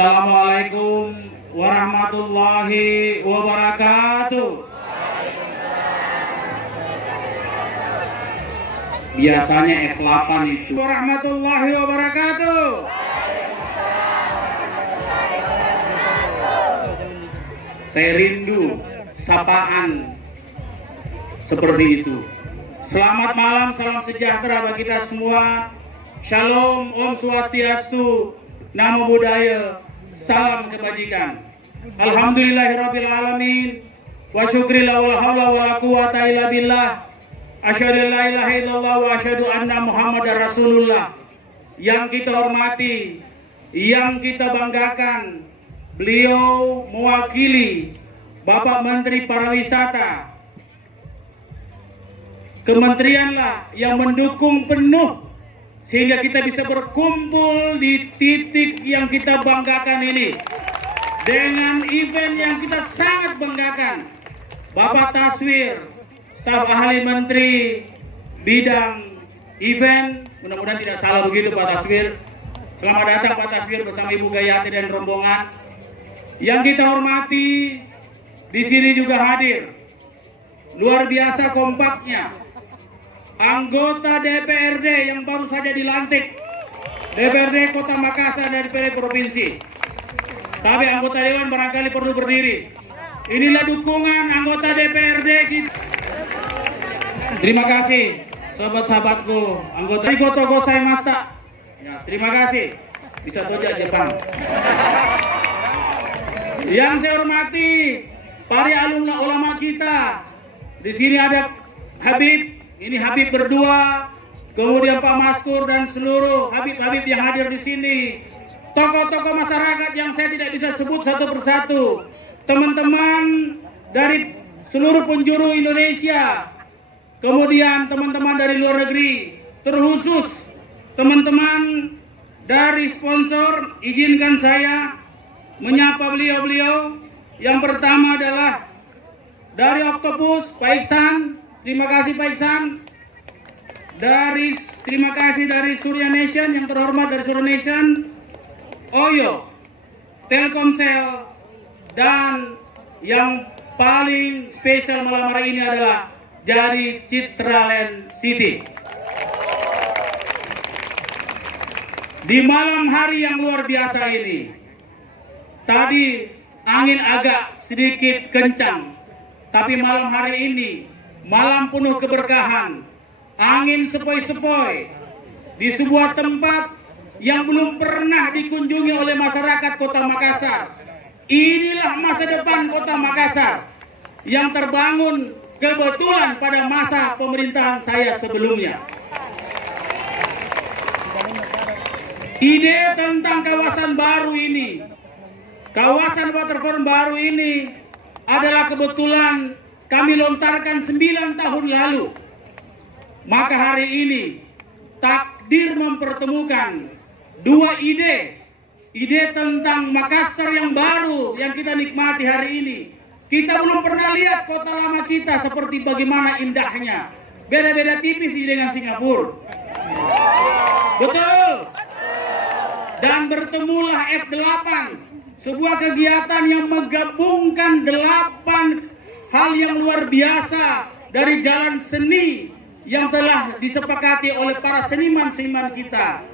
Assalamualaikum warahmatullahi wabarakatuh. Biasanya F8 itu. Warahmatullahi wabarakatuh. Saya rindu sapaan seperti itu. Selamat malam, salam sejahtera bagi kita semua. Shalom, Om Swastiastu, Namo Buddhaya, salam kebajikan. Alhamdulillahirabbil alamin. Wa syukri la haula wala quwata illa billah. Asyhadu la ilaha illallah wa asyhadu anna Muhammadar Rasulullah. Yang kita hormati, yang kita banggakan, beliau mewakili Bapak Menteri Pariwisata. Kementerianlah yang mendukung penuh sehingga kita bisa berkumpul di titik yang kita banggakan ini dengan event yang kita sangat banggakan. Bapak Taswir, staf ahli menteri bidang event, mudah-mudahan tidak salah begitu Pak Taswir. Selamat datang Pak Taswir bersama Ibu Gayati dan rombongan. Yang kita hormati di sini juga hadir luar biasa kompaknya anggota DPRD yang baru saja dilantik, DPRD Kota Makassar dan DPRD Provinsi. Tapi anggota Dewan barangkali perlu berdiri. Inilah dukungan anggota DPRD kita. Terima kasih sahabat-sahabatku, anggota Arigatou gozaimashita. Ya, terima kasih. Bisa saja Jepang. Yang saya hormati para alumni ulama kita. Di sini ada Habib. Ini Habib berdua, kemudian Pak Maskur dan seluruh Habib-Habib yang hadir di sini. Tokoh-tokoh masyarakat yang saya tidak bisa sebut satu persatu. Teman-teman dari seluruh penjuru Indonesia. Kemudian teman-teman dari luar negeri. Terkhusus teman-teman dari sponsor, izinkan saya menyapa beliau-beliau. Yang pertama adalah dari Octopus, Pak Iksan. Terima kasih Pak Iksan. Terima kasih dari Surya Nation, yang terhormat dari Surya Nation, Oyo, Telkomsel, dan yang paling spesial malam hari ini adalah dari Citraland City. Di malam hari yang luar biasa ini, tadi angin agak sedikit kencang, tapi malam hari ini malam penuh keberkahan, angin sepoi-sepoi di sebuah tempat yang belum pernah dikunjungi oleh masyarakat Kota Makassar. Inilah masa depan Kota Makassar yang terbangun kebetulan pada masa pemerintahan saya sebelumnya. Ide tentang kawasan baru ini, kawasan waterfront baru ini adalah kebetulan kami lontarkan 9 tahun lalu. Maka hari ini takdir mempertemukan dua ide. Ide tentang Makassar yang baru yang kita nikmati hari ini. Kita belum pernah lihat kota lama kita seperti bagaimana indahnya. Beda-beda tipis dengan Singapura. Betul. Dan bertemulah F8. Sebuah kegiatan yang menggabungkan 8 hal yang luar biasa dari jalan seni yang telah disepakati oleh para seniman-seniman kita.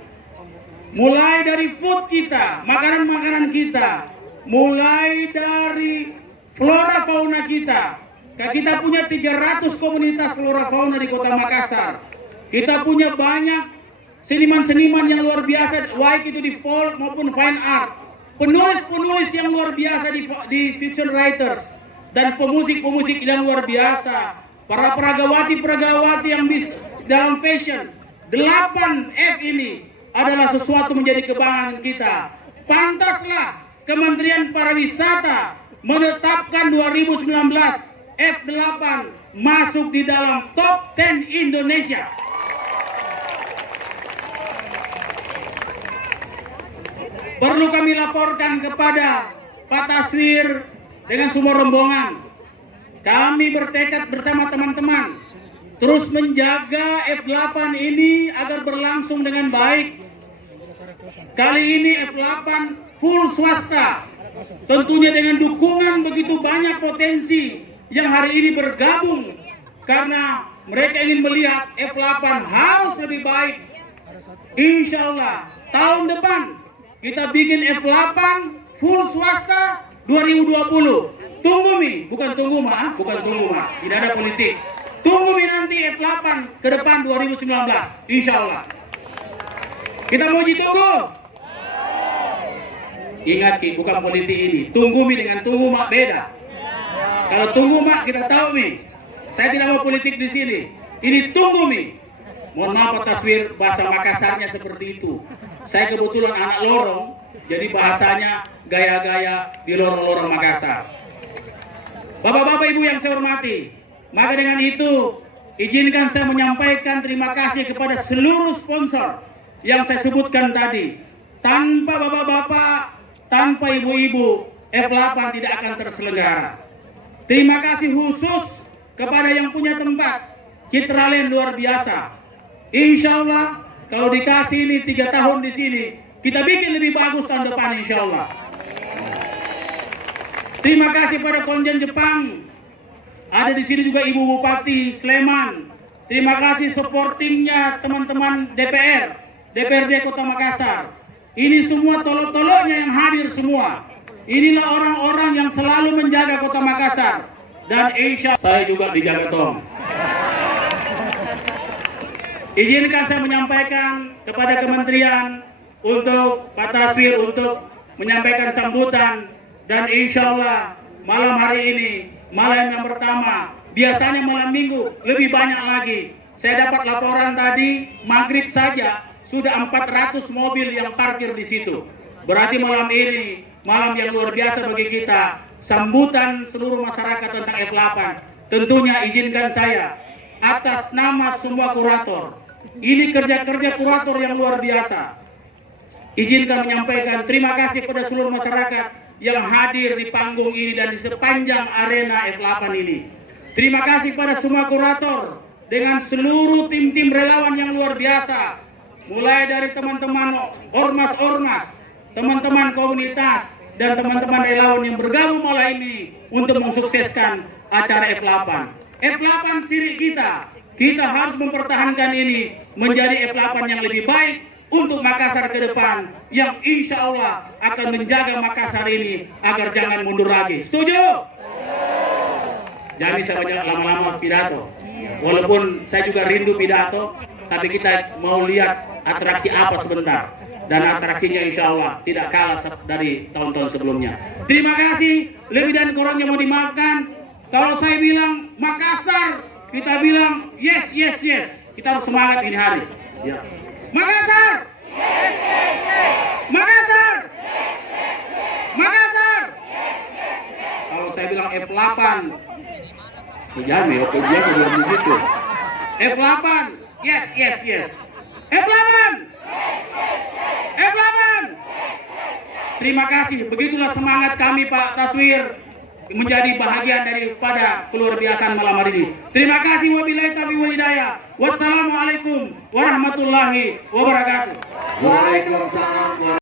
Mulai dari food kita, makanan-makanan kita, mulai dari flora fauna kita. Kita punya 300 komunitas flora fauna di Kota Makassar. Kita punya banyak seniman-seniman yang luar biasa, baik itu di folk maupun fine art. Penulis-penulis yang luar biasa di fiction writers. Dan pemusik-pemusik yang luar biasa, para peragawati-peragawati yang dalam fashion. 8F ini adalah sesuatu menjadi kebanggaan kita. Pantaslah Kementerian Pariwisata menetapkan 2019 F8 masuk di dalam top 10 Indonesia. Perlu kami laporkan kepada Pak Taswir dengan semua rombongan. Kami bertekad bersama teman-teman terus menjaga F8 ini agar berlangsung dengan baik. Kali ini F8 full swasta. Tentunya dengan dukungan begitu banyak potensi yang hari ini bergabung karena mereka ingin melihat F8 harus lebih baik. Insya Allah tahun depan kita bikin F8 full swasta 2020. Tunggu Mi, bukan tunggu Ma, tidak ada politik. Tunggu Mi nanti F8 ke depan 2019, insya Allah. Kita mau tunggu. Ingat Ki, bukan politik ini. Tunggu Mi dengan tunggu Mak beda. Kalau tunggu Mak kita tahu Mi. Saya tidak mau politik di sini. Ini tunggu Mi. Mohon maaf Pak Taswir, bahasa Makassarnya seperti itu. Saya kebetulan anak lorong, jadi bahasanya gaya-gaya di lorong-lorong Makassar. Bapak-bapak Ibu yang saya hormati, maka dengan itu izinkan saya menyampaikan terima kasih kepada seluruh sponsor yang saya sebutkan tadi. Tanpa bapak-bapak, tanpa ibu-ibu, F8 tidak akan terselenggara. Terima kasih khusus kepada yang punya tempat, Citraland luar biasa. Insya Allah kalau dikasih ini 3 tahun di sini, kita bikin lebih bagus tahun depan insya Allah. Terima kasih pada Konjen Jepang. Ada di sini juga Ibu Bupati Sleman. Terima kasih supportingnya teman-teman DPRD Kota Makassar. Ini semua tolok-toloknya yang hadir semua. Inilah orang-orang yang selalu menjaga Kota Makassar. Dan insya saya juga dijaga Tom. Izinkan saya menyampaikan kepada kementerian untuk Pak Taswir untuk menyampaikan sambutan. Dan insya Allah malam hari ini, malam yang pertama, biasanya malam minggu lebih banyak lagi. Saya dapat laporan tadi, maghrib saja sudah 400 mobil yang parkir di situ. Berarti malam ini, malam yang luar biasa bagi kita. Sambutan seluruh masyarakat tentang F8. Tentunya izinkan saya, atas nama semua kurator, ini kerja-kerja kurator yang luar biasa. Izinkan menyampaikan terima kasih kepada seluruh masyarakat yang hadir di panggung ini dan di sepanjang arena F8 ini. Terima kasih pada semua kurator dengan seluruh tim-tim relawan yang luar biasa. Mulai dari teman-teman ormas-ormas, teman-teman komunitas, dan teman-teman relawan yang bergabung malam ini untuk mensukseskan acara F8. F8 sirik kita harus mempertahankan ini menjadi F8 yang lebih baik untuk Makassar ke depan, yang insya Allah akan menjaga Makassar ini agar jangan mundur lagi. Setuju? Jangan bisa banyak lama-lama pidato. Walaupun saya juga rindu pidato, tapi kita mau lihat atraksi apa sebentar. Dan atraksinya insya Allah tidak kalah dari tahun-tahun sebelumnya. Terima kasih. Lebih dan kurangnya mau dimakan. Kalau saya bilang Makassar, kita bilang yes, yes, yes. Kita harus semangat ini hari. Ya. Makassar! Yes, yes, yes! Makassar! Yes, yes, yes! Makassar! Yes, yes, yes! Kalau saya bilang F8, jangan ya, oke dia bilang begitu. F8, yes, yes, yes! F8! Yes, yes, yes! F8! Yes, yes, yes! Terima kasih, begitulah semangat kami Pak Taswir menjadi bahagian daripada keluar biasaan malam hari ini. Terima kasih, wabillahi taufiq wal hidayah. Wassalamualaikum warahmatullahi wabarakatuh. Waalaikumsalam.